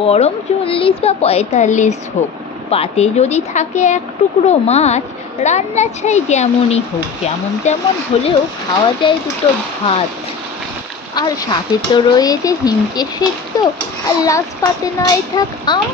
গরম 40 বা 45 হোক, পাতে যদি থাকে এক টুকরো মাছ, রান্না ছাই যেমনই হোক, যেমন তেমন হলেও খাওয়া যায় দুটো ভাত। আর সাথে তো রয়েছে হিংচে সেদ্ধ, আর লাস্ট পাতে নয় থাক আম।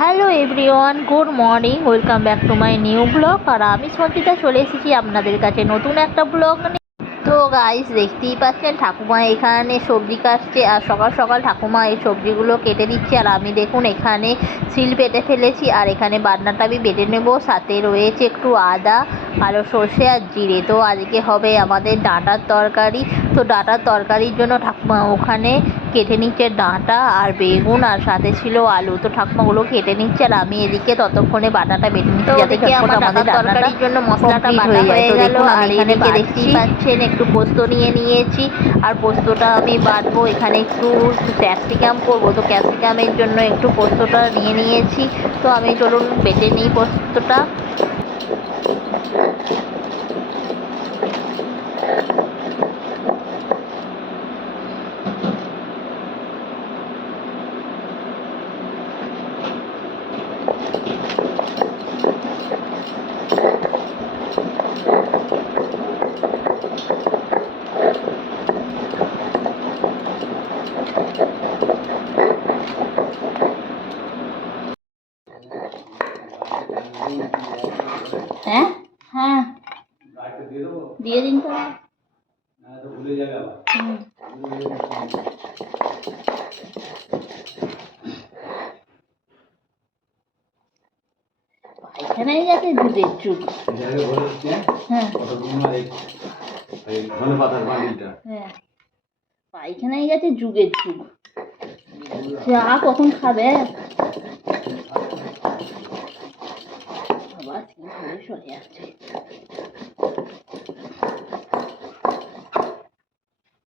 Hello everyone, good morning, welcome back to my new blog. আর আমি সঞ্চিতা চলে এসেছি আপনাদের কাছে নতুন একটা ব্লগ নিয়ে। তো গাইস, দেখতেই পাচ্ছেন ঠাকুমা এখানে সবজি কাটছে, আর সকাল সকাল ঠাকুমা এই সবজিগুলো কেটে দিচ্ছে। আর আমি দেখুন এখানে শিল বেটে ফেলেছি, আর এখানে বাটনাটা আমি বেটে নেব। সাথে রয়েছে একটু আদা, কালো সর্ষে আর জিরে। তো আজকে হবে আমাদের ডাঁটার তরকারি। তো ডাঁটার তরকারির জন্য ঠাকুমা ওখানে কেটে নিচ্ছে ডাঁটা আর বেগুন, আর সাথে ছিল আলু। তো ঠাকুমাগুলো কেটে নিচ্ছে, আর আমি এদিকে ততক্ষণে বাটাটা বেটে নিচ্ছি, যাতে ঝটপট আমাদের তরকারির জন্য মশলাটা বাটা হয়ে গেল। আর এদিকে দেখতেই পাচ্ছেন একটু পোস্ত নিয়ে নিয়েছি, আর পোস্তটা আমি বাটবো। এখানে একটু ক্যাপসিকাম করবো, তো ক্যাপসিকামের জন্য একটু পোস্তটা নিয়ে নিয়েছি। তো আমি চলুন বেটে নিই পোস্তটা। হ্যাঁ হ্যাঁ, দিয়ে দিন তো। পায়খানায় গেছে দুধের যুগ। হ্যাঁ হ্যাঁ, পায়খানায় গেছে যুগের যুগ। চা কখন খাবে? আবার কি ধরে সরে যাচ্ছে।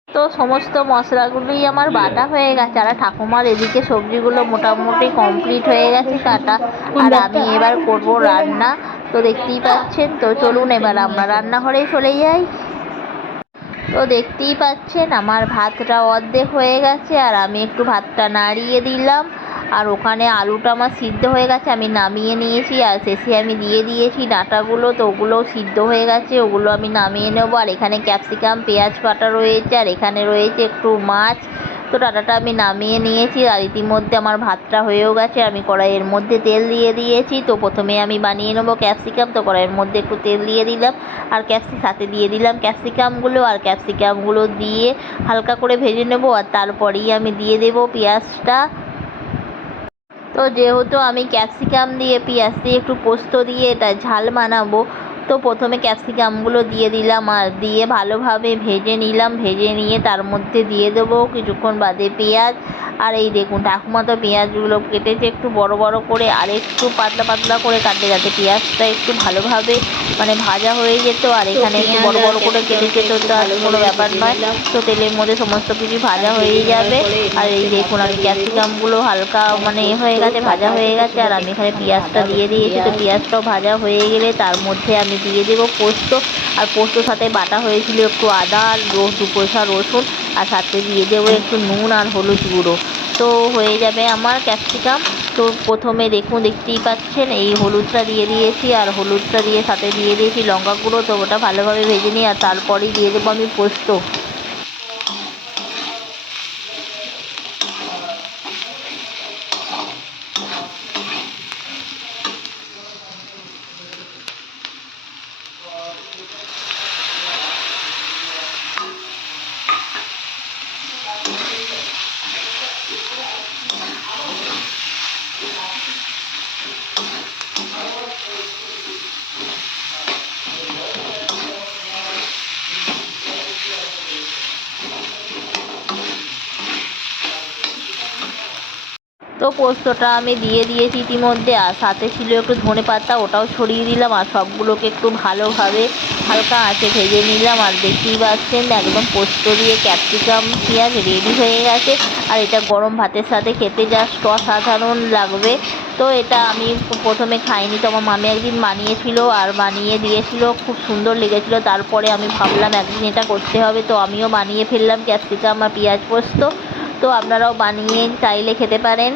তো সমস্ত মশলাগুলোই আমার বাটা হয়ে গেছে, আর ঠাকুমার এদিকে সবজিগুলো মোটামুটি কমপ্লিট হয়ে গেছে কাটা। আর আমি এবার করব রান্না। তো দেখতেই পাচ্ছেন। তো চলুন এবার আমরা রান্নাঘরে চলে যাই। তো দেখতেই পাচ্ছেন আমার ভাতটা অর্ধেক হয়ে গেছে, আর আমি একটু ভাতটা নাড়িয়ে দিলাম। আর ওখানে আলুটা আমার সিদ্ধ হয়ে গেছে, আমি নামিয়ে নিয়েছি। আর শেষে আমি দিয়ে দিয়েছি ডাঁটাগুলো, তো ওগুলোও সিদ্ধ হয়ে গেছে, ওগুলো আমি নামিয়ে নেবো। আর এখানে ক্যাপসিকাম, পেঁয়াজ কাটা রয়েছে, আর এখানে রয়েছে একটু মাছ। তো ডাঁটাটা আমি নামিয়ে নিয়েছি, আর ইতিমধ্যে আমার ভাতটা হয়েও গেছে। আমি কড়াইয়ের মধ্যে তেল দিয়ে দিয়েছি। তো প্রথমে আমি বানিয়ে নেবো ক্যাপসিকাম। তো কড়াইয়ের মধ্যে একটু তেল দিয়ে দিলাম, আর সাথে দিয়ে দিলাম ক্যাপসিকামগুলো। আর ক্যাপসিকামগুলো দিয়ে হালকা করে ভেজে নেবো, আর তারপরেই আমি দিয়ে দেবো পেঁয়াজটা। তো যেহেতু আমি ক্যাপসিকাম দিয়ে পেঁয়াজ দিয়ে একটু পোস্ত দিয়ে এটা ঝাল বানাবো, তো প্রথমে ক্যাপসিকামগুলো দিয়ে দিলাম, আর দিয়ে ভালোভাবে ভেজে নিলাম। ভেজে নিয়ে তার মধ্যে দিয়ে দেবো কিছুক্ষণ বাদে পেঁয়াজ। আর এই দেখুন ঠাকুমা তো পেঁয়াজগুলো কেটেছে একটু বড় বড় করে, আর একটু পাতলা পাতলা করে কাটে, যাতে পেঁয়াজটা একটু ভালোভাবে ভাজা হয়ে যেত। আর এখানে একটু বড় বড় করে কেটেছে, তো তার কোনো ব্যাপার নয়। তো তেলের মধ্যে সমস্ত কিছু ভাজা হয়ে যাবে। আর এই দেখুন আমি ক্যাপসিকামগুলো হালকা হয়ে গেছে, ভাজা হয়ে গেছে। আর আমি এখানে পেঁয়াজটা দিয়ে দিয়েছি। তো পেঁয়াজটাও ভাজা হয়ে গেলে তার মধ্যে আমি দিয়ে দেবো পোস্ত। আর পোস্তর সাথে বাটা হয়েছিল একটু আদা আর 2 কোয়া রসুন, আর সাথে দিয়ে দেবো একটু নুন আর হলুদ গুঁড়ো। তো হয়ে যাবে আমার ক্যাপসিকাম। তো প্রথমে দেখতেই পাচ্ছেন এই হলুদটা দিয়ে দিয়েছি, আর হলুদটা দিয়ে সাথে দিয়ে দিয়েছি লঙ্কা গুঁড়ো। তো ওটা ভালোভাবে ভেজে নিই, আর তারপরেই দিয়ে দেবো আমি পোস্ত। তো পোস্তটা আমি দিয়ে দিয়েছি ইতিমধ্যে, আর সাথে ছিল একটু ধনেপাতা, ওটাও ছড়িয়ে দিলাম, আর সবগুলোকে একটু ভালোভাবে হালকা আঁচে ভেজে নিলাম। আর দেখতেই পাচ্ছেন একদম পোস্ত দিয়ে ক্যাপসিকাম পেঁয়াজ রেডি হয়ে গেছে। আর এটা গরম ভাতের সাথে খেতে জাস্ট অসাধারণ লাগবে। তো এটা আমি প্রথমে খাইনি, তো আমার মামি একদিন বানিয়েছিল আর বানিয়ে দিয়েছিল, খুব সুন্দর লেগেছিলো। তারপরে আমি ভাবলাম একদিন এটা করতে হবে, তো আমিও বানিয়ে ফেললাম ক্যাপসিকাম আর পেঁয়াজ পোস্ত। তো আপনারাও বানিয়ে চাইলে খেতে পারেন।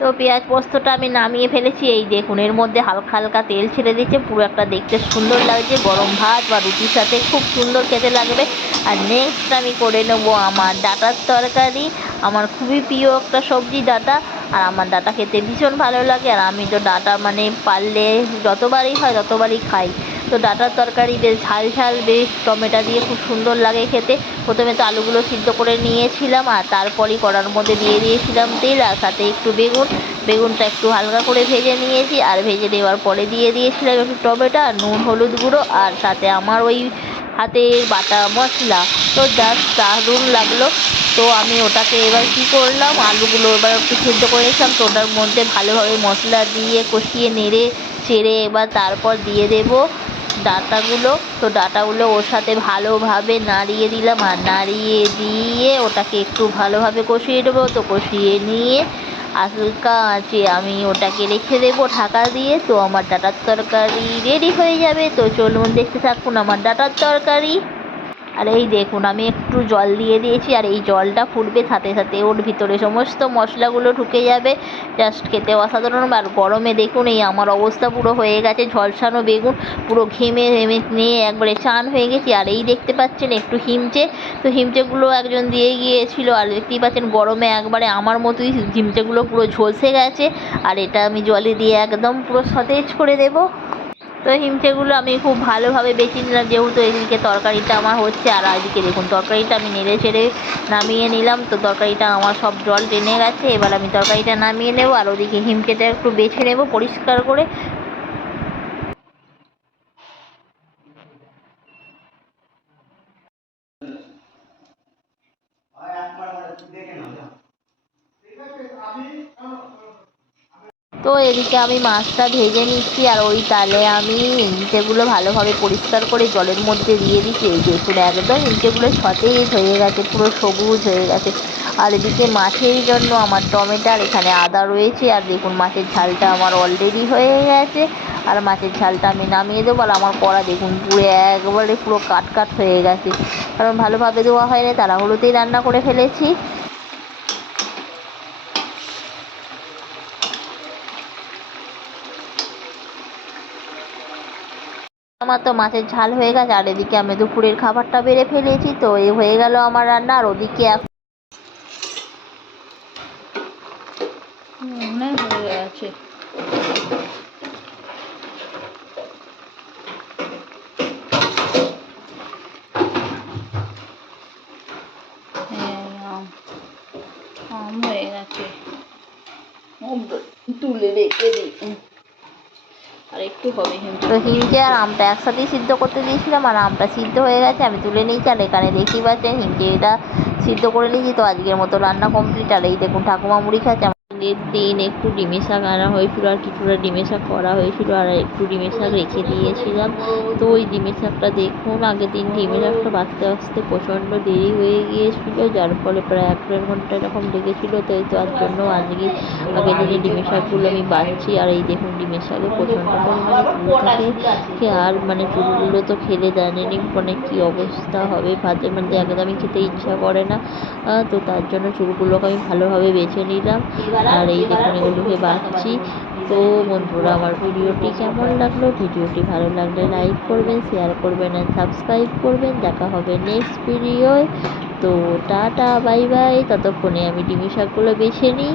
তো পেঁয়াজ পোস্তটা আমি নামিয়ে ফেলেছি। এই দেখুন, এর মধ্যে হালকা হালকা তেল ছেড়ে দিচ্ছে, পুরো একটা দেখতে সুন্দর লাগছে, গরম ভাত বা রুটির সাথে খুব সুন্দর খেতে লাগবে। আর নেক্সট আমি করে নেবো আমার ডাঁটার তরকারি। আমার খুবই প্রিয় একটা সবজি ডাঁটা, আর আমার ডাঁটা খেতে ভীষণ ভালো লাগে। আর আমি তো ডাঁটা মানে পারলে যতবারই হয় ততবারই খাই। তো ডাঁটার তরকারি বেশ ঝাল ঝাল, বেশ টমেটো দিয়ে খুব সুন্দর লাগে খেতে। প্রথমে তো আলুগুলো সিদ্ধ করে নিয়েছিলাম, আর তারপরেই কড়ার মধ্যে দিয়ে দিয়েছিলাম তেল, আর সাথে একটু বেগুনটা একটু হালকা করে ভেজে নিয়েছি। আর ভেজে নেওয়ার পরে দিয়ে দিয়েছিলাম একটু টমেটো আর নুন হলুদ গুঁড়ো, আর সাথে আমার ওই হাতের বাটা মশলা। তো জাস্ট দারুণ লাগলো। তো আমি ওটাকে এবার কী করলাম, আলুগুলো এবার একটু সেদ্ধ করে নিয়েছিলাম, তো ওটার মধ্যে ভালোভাবে মশলা দিয়ে কষিয়ে নেড়ে চেড়ে এবার তারপর দিয়ে দেবো ডাঁটাগুলো। তো ডাঁটাগুলো ওর সাথে ভালোভাবে নাড়িয়ে দিলাম, আর নাড়িয়ে দিয়ে ওটাকে একটু ভালোভাবে কষিয়ে দেবো। তো কষিয়ে নিয়ে হালকা আঁচে আমি ওটাকে রেখে দেবো ঢাকা দিয়ে। তো আমার ডাঁটার তরকারি রেডি হয়ে যাবে। তো চলুন দেখতে থাকুন আমার ডাঁটার তরকারি। আর এই দেখুন, আমি একটু জল দিয়ে দিয়েছি, আর এই জলটা ফুটবে, সাথে সাথে ওর ভিতরে সমস্ত মশলাগুলো ঢুকে যাবে। জাস্ট খেতে অসাধারণ। আর গরমে দেখুন এই আমার অবস্থা পুরো হয়ে গেছে ঝলসানো বেগুন, পুরো ঘেমে ঘেমে নিয়ে একবারে চান হয়ে গেছি। আর এই দেখতে পাচ্ছেন একটু হিমচে, তো হিমচেগুলো একজন দিয়ে গিয়েছিল, আর দেখতেই পাচ্ছেন গরমে একবারে আমার মতোই হিমচেগুলো পুরো ঝলসে গেছে। আর এটা আমি জলে দিয়ে একদম পুরো সতেজ করে দেবো। তো হিমচেগুলো আমি খুব ভালোভাবে বেছে নিলাম, যেহেতু এদিকে তরকারিটা আমার হচ্ছে। আর এদিকে দেখুন তরকারিটা আমি নেড়ে চেড়ে নামিয়ে নিলাম। তো তরকারিটা আমার সব জল টেনে গেছে, এবার আমি তরকারিটা নামিয়ে নেবো। আর ওদিকে হিমচেটা একটু বেছে নেবো পরিষ্কার করে। তো এদিকে আমি মাছটা ভেজে নিচ্ছি, আর ওই তালে আমি ইঁচেগুলো ভালোভাবে পরিষ্কার করে জলের মধ্যে দিয়ে দিচ্ছি। এই দেখুন একদম ইঁচেগুলো সতেজ হয়ে গেছে, পুরো সবুজ হয়ে গেছে। আর এদিকে মাছের জন্য আমার টমেটো আর এখানে আদা রয়েছে। আর দেখুন মাছের ঝালটা আমার অলরেডি হয়ে গেছে, আর মাছের ঝালটা আমি নামিয়ে দেবো। আর আমার কড়া দেখুন পুরো একবারে পুরো কাট কাট হয়ে গেছে, কারণ ভালোভাবে ধোয়া হয়নি, তাড়াহুড়োতেই রান্না করে ফেলেছি। আমার তো মাছের ঝাল হয়ে গেছে, আর এদিকে আমি দুপুরের খাবারটা বেড়ে ফেলেছি। তো এই হয়ে গেল আমার রান্না। আর ওদিকে হয়ে আছে। আম আম হয়ে গেছে, তুলে রেখে দিই, আর একটু হবে। তো হিমচে আর আমটা একসাথেই সিদ্ধ করতে দিয়েছিলাম, আর আমটা সিদ্ধ হয়ে গেছে, আমি তুলে নিয়েছি। আর এখানে দেখতেই পাচ্ছেন হিমচেটা সিদ্ধ করে নিয়েছি। তো আজকের মতো রান্না কমপ্লিট। আর এই দেখুন ঠাকুমা মুড়ি খাচ্ছে। আগের দিন একটু ডিমের শাক আনা হয়েছিল, আর কিছুটা ডিমের শাক করা হয়েছিল, আর একটু ডিমের শাক রেখে দিয়েছিলাম। তো ওই ডিমের শাকটা দেখুন, আগের দিন ডিমের শাকটা বাঁচতে বাঁচতে প্রচণ্ড দেরি হয়ে গিয়েছিলো, যার ফলে প্রায় 1-1.5 ঘন্টা এরকম লেগেছিলো। তো এই তার জন্য আজকে আগের দিনে ডিমের শাকগুলো আমি বাঁচছি। আর এই দেখুন ডিমের শাকে প্রচণ্ড পরিমাণে চুল থাকে, আর মানে চুলগুলো তো খেলে জানেনি মানে কী অবস্থা হবে, ভাতের মধ্যে একদমই খেতে ইচ্ছা করে না। তো তার জন্য চুলগুলোকে আমি ভালোভাবে বেছে নিলাম, আর এই দেখুন এগুলোকে বাঁচছি। তো বন্ধুরা আমার ভিডিওটি কেমন লাগলো, ভিডিওটি ভালো লাগলে লাইক করবেন, শেয়ার করবেন, আর সাবস্ক্রাইব করবেন। দেখা হবে নেক্সট ভিডিওয়। তো টাটা বাই বাই। ততক্ষণে আমি ডিমের শাকগুলো বেছে নিই।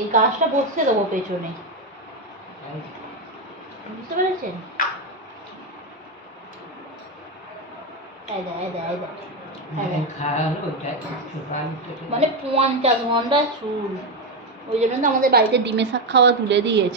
এই গাছটা বসতে দেবো পেছনে, বুঝতে পেরেছেন? মানে 50 ঘন্টা চুল, ওই জন্য তো আমাদের বাড়িতে ডিমের শাক খাওয়া তুলে দিয়েছে।